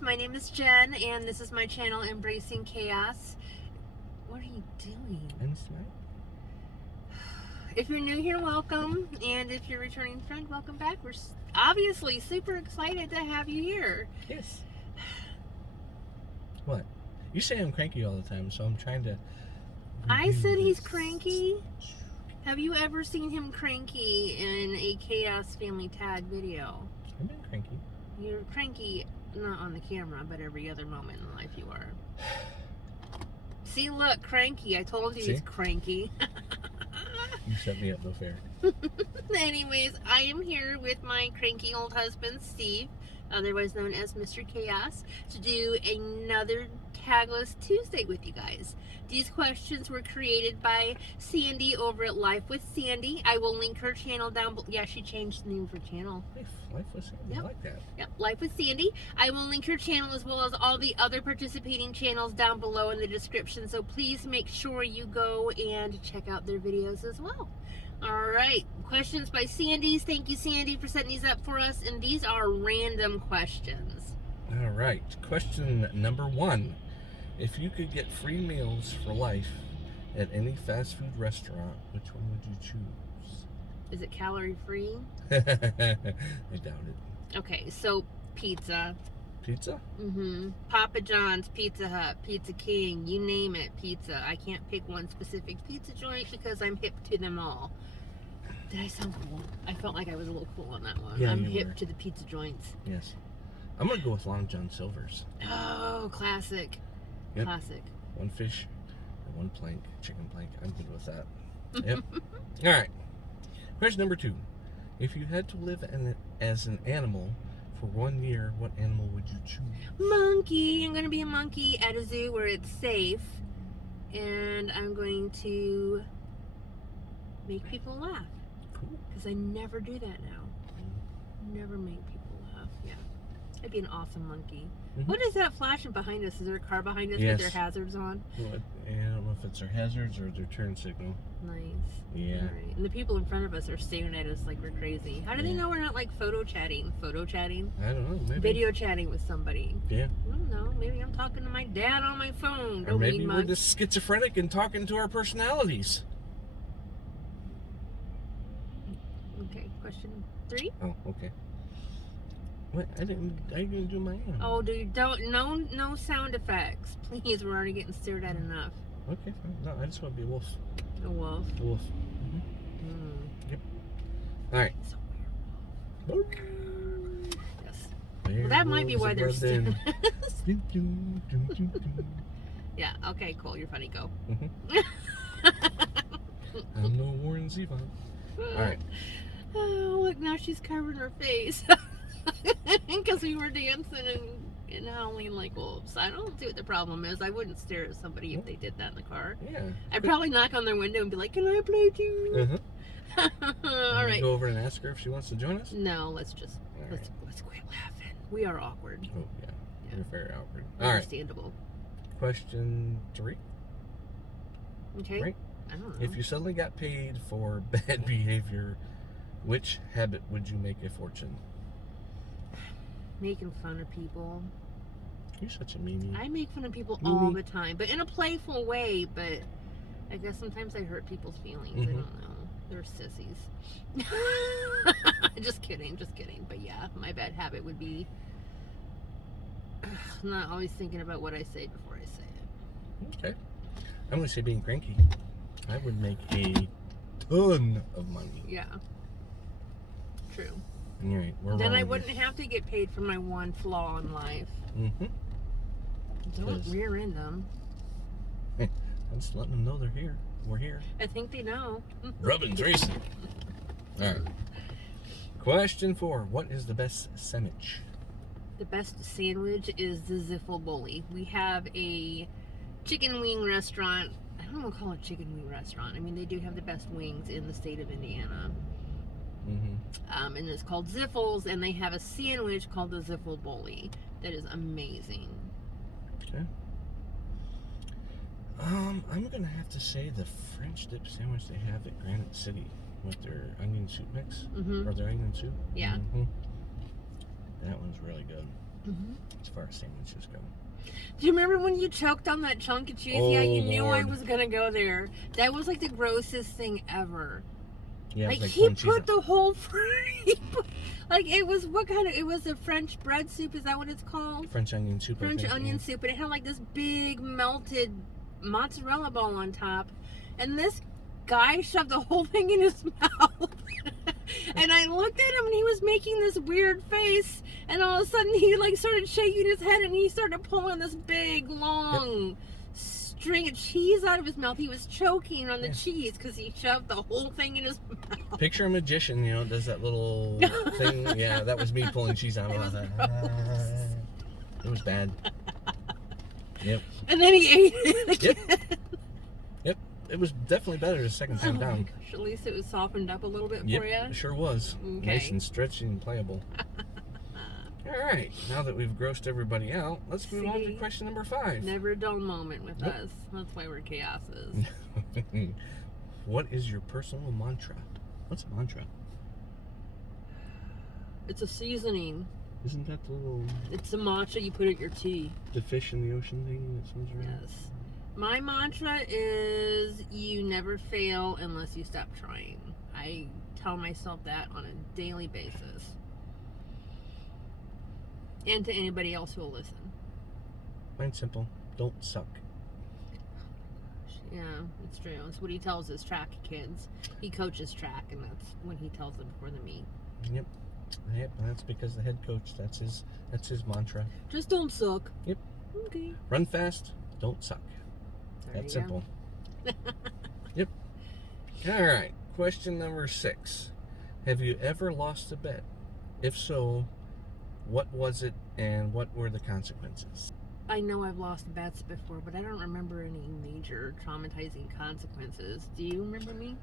guys, my name is Jen, and this is my channel, Embracing Chaos. What are you doing? And Snail. If you're new here, welcome, and if you're a returning friend, welcome back. We're obviously super excited to have you here. Yes. What? You say I'm cranky all the time, so I'm trying to... I said he's cranky. Have you ever seen him cranky in a Chaos Family Tag video? I've been cranky. You're cranky, not on the camera, but every other moment in life you are. See, look, cranky. I told you he's cranky. You set me up no fair. Anyways, I am here with my cranky old husband, Steve, otherwise known as Mr. Chaos, to do another Tagless Tuesday with you guys. These questions were created by Sandy over at Life with Sandy. I will link her channel down below. Yeah, she changed the name of her channel. Life with Sandy. Yep. I like that. Yep, Life with Sandy. I will link her channel as well as all the other participating channels down below in the description. So please make sure you go and check out their videos as well. All right, questions by Sandy's. Thank you, Sandy, for setting these up for us. And these are random questions. All right, question number 1. If you could get free meals for life at any fast food restaurant, which one would you choose? Is it calorie free? I doubt it. Okay, so pizza. Pizza? Mm-hmm. Papa John's, Pizza Hut, Pizza King, you name it, pizza. I can't pick one specific pizza joint because I'm hip to them all. Did I sound cool? I felt like I was a little cool on that one. Yeah, I'm hip to the pizza joints. Yes. I'm going to go with Long John Silver's. Oh, classic. Yep. Classic. 1 fish and 1 plank, chicken plank. I'm good with that. Yep. All right. Question number 2. If you had to live as an animal for 1 year, what animal would you choose? Monkey. I'm going to be a monkey at a zoo where it's safe. And I'm going to make people laugh. Cool. Because I never do that now. Never make people laugh. Yeah. I'd be an awesome monkey. Mm-hmm. What is that flashing behind us? Is there a car behind us with their hazards on? Well, I don't know if it's their hazards or their turn signal. Nice. Yeah. All right. And the people in front of us are staring at us like we're crazy. How do they know we're not like photo chatting? Photo chatting? I don't know. Maybe. Video chatting with somebody. Yeah. I don't know. Maybe I'm talking to my dad on my phone. Or maybe we're just schizophrenic and talking to our personalities. Okay. Question 3? Oh, okay. What? I didn't do my animal. Oh, dude, no sound effects. Please, we're already getting stared at enough. Okay. No, I just want to be a wolf. A wolf? A wolf. Yep. All right. It's a werewolf. Yes. Well, that might be why they're staring at us. Yeah, okay, cool. You're funny. Go. I'm no Warren Zevon. All right. Oh, look, now she's covering her face. Because we were dancing and howling like wolves. I don't see what the problem is. I wouldn't stare at somebody if they did that in the car. Yeah. I'd probably knock on their window and be like, "Can I play too?" All right. Go over and ask her if she wants to join us? No, let's quit laughing. We are awkward. Oh, yeah. You're very awkward. Understandable. All right. Question 3. Okay. Right? I don't know. If you suddenly got paid for bad behavior, which habit would you make a fortune? Making fun of people. You're such a meanie. I make fun of people all the time, but in a playful way. But I guess sometimes I hurt people's feelings. I don't know. They're sissies. Just kidding. But yeah, my bad habit would be not always thinking about what I say before I say it. Okay. I'm going to say being cranky. I would make a ton of money. Yeah. True. All right, then I wouldn't have to get paid for my one flaw in life. Don't rear end them. I'm just letting them know they're here. We're here. I think they know. Rubbin's racing. All right. Question 4. What is the best sandwich? The best sandwich is the Ziffel Bully. We have a chicken wing restaurant. I don't want to call it a chicken wing restaurant. I mean, they do have the best wings in the state of Indiana. And it's called Ziffel's, and they have a sandwich called the Ziffel Bully that is amazing. Okay. I'm gonna have to say the French dip sandwich they have at Granite City with their onion soup mix or their onion soup. Yeah. That one's really good. as far as sandwiches go. Do you remember when you choked on that chunk of cheese? Oh, Yeah, you knew I Lord. was gonna go there. That was like the grossest thing ever. Yeah, Like, it he was like put the whole like, it was what kind of, it was a French bread soup, is that what it's called? French onion soup. French I think, onion soup, and it had like this big melted mozzarella ball on top, and this guy shoved the whole thing in his mouth. And I looked at him, and he was making this weird face, and all of a sudden he like started shaking his head, and he started pulling this big long string of cheese out of his mouth. He was choking on the cheese because he shoved the whole thing in his mouth. Picture a magician, does that little thing. Yeah, that was me pulling cheese out of my mouth. It was bad. Yep. And then he ate it again. Yep. It was definitely better the second time down. Gosh, at least it was softened up a little bit for Yep, you. it sure was. Okay. Nice and stretchy and playable. All right, now that we've grossed everybody out, let's move on to question number 5. Never a dull moment with us. That's why we're chaoses. What is your personal mantra? What's a mantra? It's a seasoning. Isn't that the little... It's the matcha you put in your tea. The fish in the ocean thing that swims around? Yes. My mantra is you never fail unless you stop trying. I tell myself that on a daily basis. And to anybody else who will listen. Mine's simple. Don't suck. Yeah, it's true. It's what he tells his track kids. He coaches track, and that's what he tells them before the meet. Yep. Yep, and that's because the head coach, that's his mantra. Just don't suck. Yep. Okay. Run fast, don't suck. There That's you simple. Yep. All right. Question number 6. Have you ever lost a bet? If so, what was it and what were the consequences? I know I've lost bets before, but I don't remember any major traumatizing consequences. Do you remember me?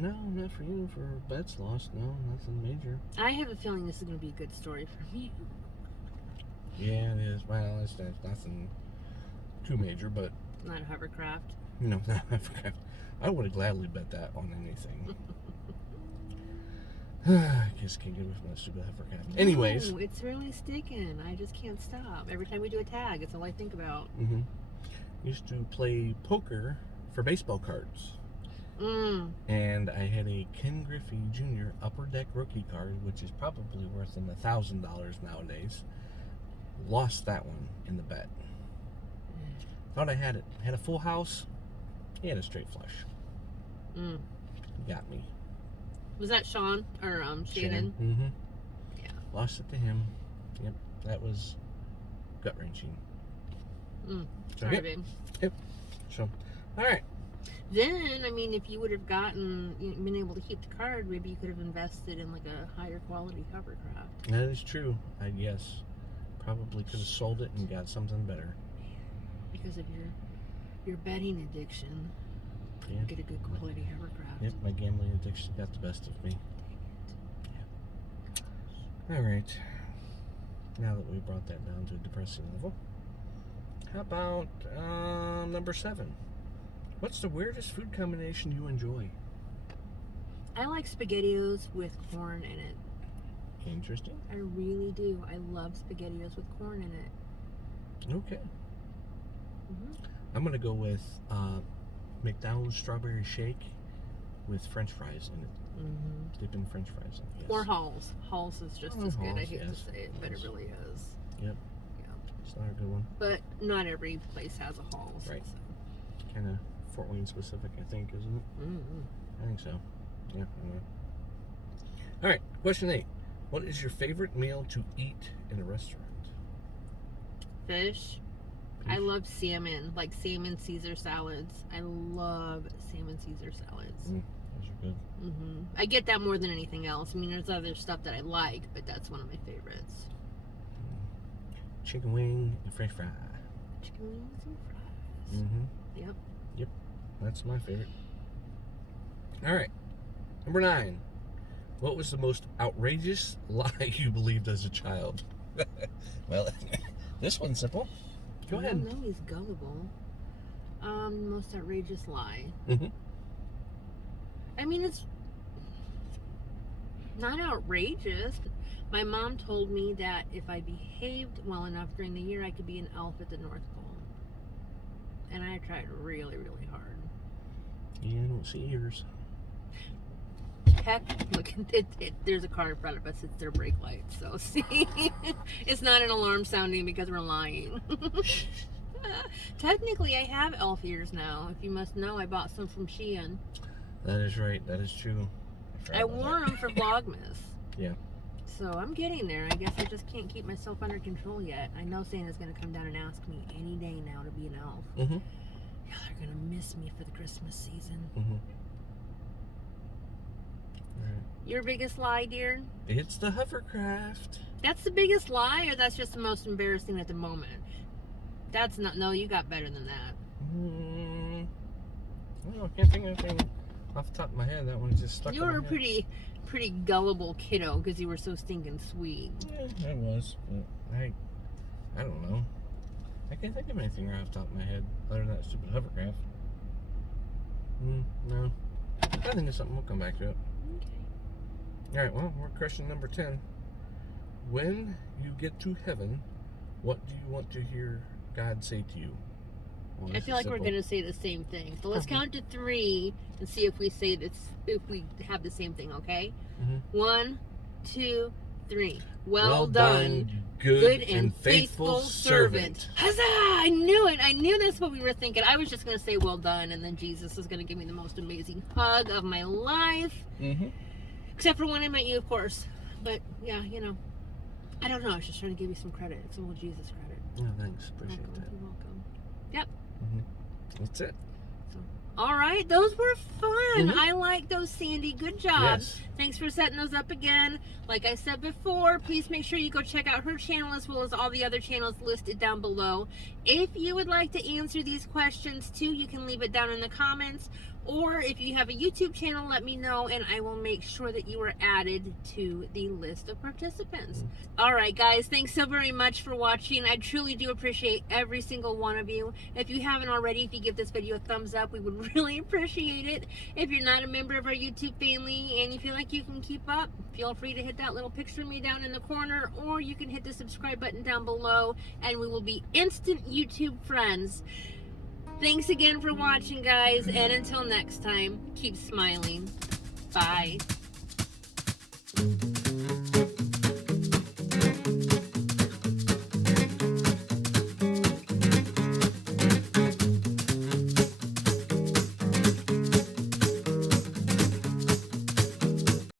No, not for you. For bets lost, no, nothing major. I have a feeling this is going to be a good story for me. Yeah, it is. Well, it's nothing too major, but... Not hovercraft. No, not hovercraft. I would have gladly bet that on anything. I just can't get away from that stupid hovercraft. Anyways. No, it's really sticking. I just can't stop. Every time we do a tag, it's all I think about. Mm-hmm. Used to play poker for baseball cards. And I had a Ken Griffey Jr. Upper Deck rookie card, which is probably worth $1,000 nowadays. Lost that one in the bet. Thought I had it. Had a full house. He had a straight flush. Got me. Was that Sean or Shannon? Mm-hmm. Yeah. Lost it to him. Yep. That was gut wrenching. Sorry, babe. Yep. So, all right. Then, I mean, if you would have been able to keep the card, maybe you could have invested in like a higher quality hovercraft. That is true. I guess probably could have sold it and got something better. Because of your betting addiction. Yeah. Get a good quality hovercraft. Yep, my gambling addiction got the best of me. Yeah. All right. Now that we brought that down to a depressing level, how about number 7? What's the weirdest food combination you enjoy? I like SpaghettiOs with corn in it. Interesting. I really do. I love SpaghettiOs with corn in it. Okay. I'm going to go with McDonald's strawberry shake with French fries in it. Dipping French fries in it. Yes. Or Halls. Halls is just as good. I hate yes. to say it, but it really is. Yep. Yeah. It's not a good one. But not every place has a Halls. Right. So. Kind of Fort Wayne specific, I think, isn't it? I think so. Yeah. All right. Question 8. What is your favorite meal to eat in a restaurant? Fish. I love salmon, like salmon Caesar salads. I love salmon Caesar salads. Those are good. I get that more than anything else. I mean, there's other stuff that I like, but that's one of my favorites. Chicken wing and French fry. Chicken wings and fries. Yep. Yep. That's my favorite. All right. Number 9. What was the most outrageous lie you believed as a child? Well, this one's simple. Go ahead. I know he's gullible. Most outrageous lie. I mean, it's... Not outrageous. My mom told me that if I behaved well enough during the year, I could be an elf at the North Pole. And I tried really, really hard. Yeah, I don't see ears. Heck, look, there's a car in front of us. It's their brake lights. So, see? It's not an alarm sounding because we're lying. Technically, I have elf ears now. If you must know, I bought some from Shein. That is right. That is true. I wore them for Vlogmas. Yeah. So I'm getting there. I guess I just can't keep myself under control yet. I know Santa's going to come down and ask me any day now to be an elf. Mm-hmm. Yeah, they're going to miss me for the Christmas season. Mm-hmm. Right. Your biggest lie, dear? It's the hovercraft. That's the biggest lie, or that's just the most embarrassing at the moment? That's not... No, you got better than that. Well, I can't think of anything off the top of my head. That one's just stuck You in were my a head. pretty gullible kiddo because you were so stinking sweet. Yeah, I was. But I don't know. I can't think of anything right off the top of my head other than that stupid hovercraft. No. I think it's something. We'll come back to it. Okay. Alright, well, we're question number 10. When you get to heaven, what do you want to hear God say to you? Well, I feel like we're going to say the same thing. So let's count to 3 and see if we say this, if we have the same thing, okay? 1, 2, 3. Well done, good and faithful servant. Huzzah! I knew it. I knew that's what we were thinking. I was just going to say well done, and then Jesus is going to give me the most amazing hug of my life. Except for when I met you, of course. But, yeah, you know. I don't know. I was just trying to give you some credit. Some old Jesus credit. Yeah, thanks. Appreciate Welcome. that. You're welcome. Yep. That's it. So, all right. Those were fun. I like those, Sandy. Good job. Yes. Thanks for setting those up again. Like I said before, please make sure you go check out her channel as well as all the other channels listed down below. If you would like to answer these questions too, you can leave it down in the comments. Or if you have a YouTube channel, let me know and I will make sure that you are added to the list of participants. All right, guys, thanks so very much for watching. I truly do appreciate every single one of you. If you haven't already, if you give this video a thumbs up, we would really appreciate it. If you're not a member of our YouTube family and you feel like you can keep up, feel free to hit that little picture of me down in the corner, or you can hit the subscribe button down below and we will be instant YouTube friends. Thanks again for watching, guys, and until next time, keep smiling. Bye.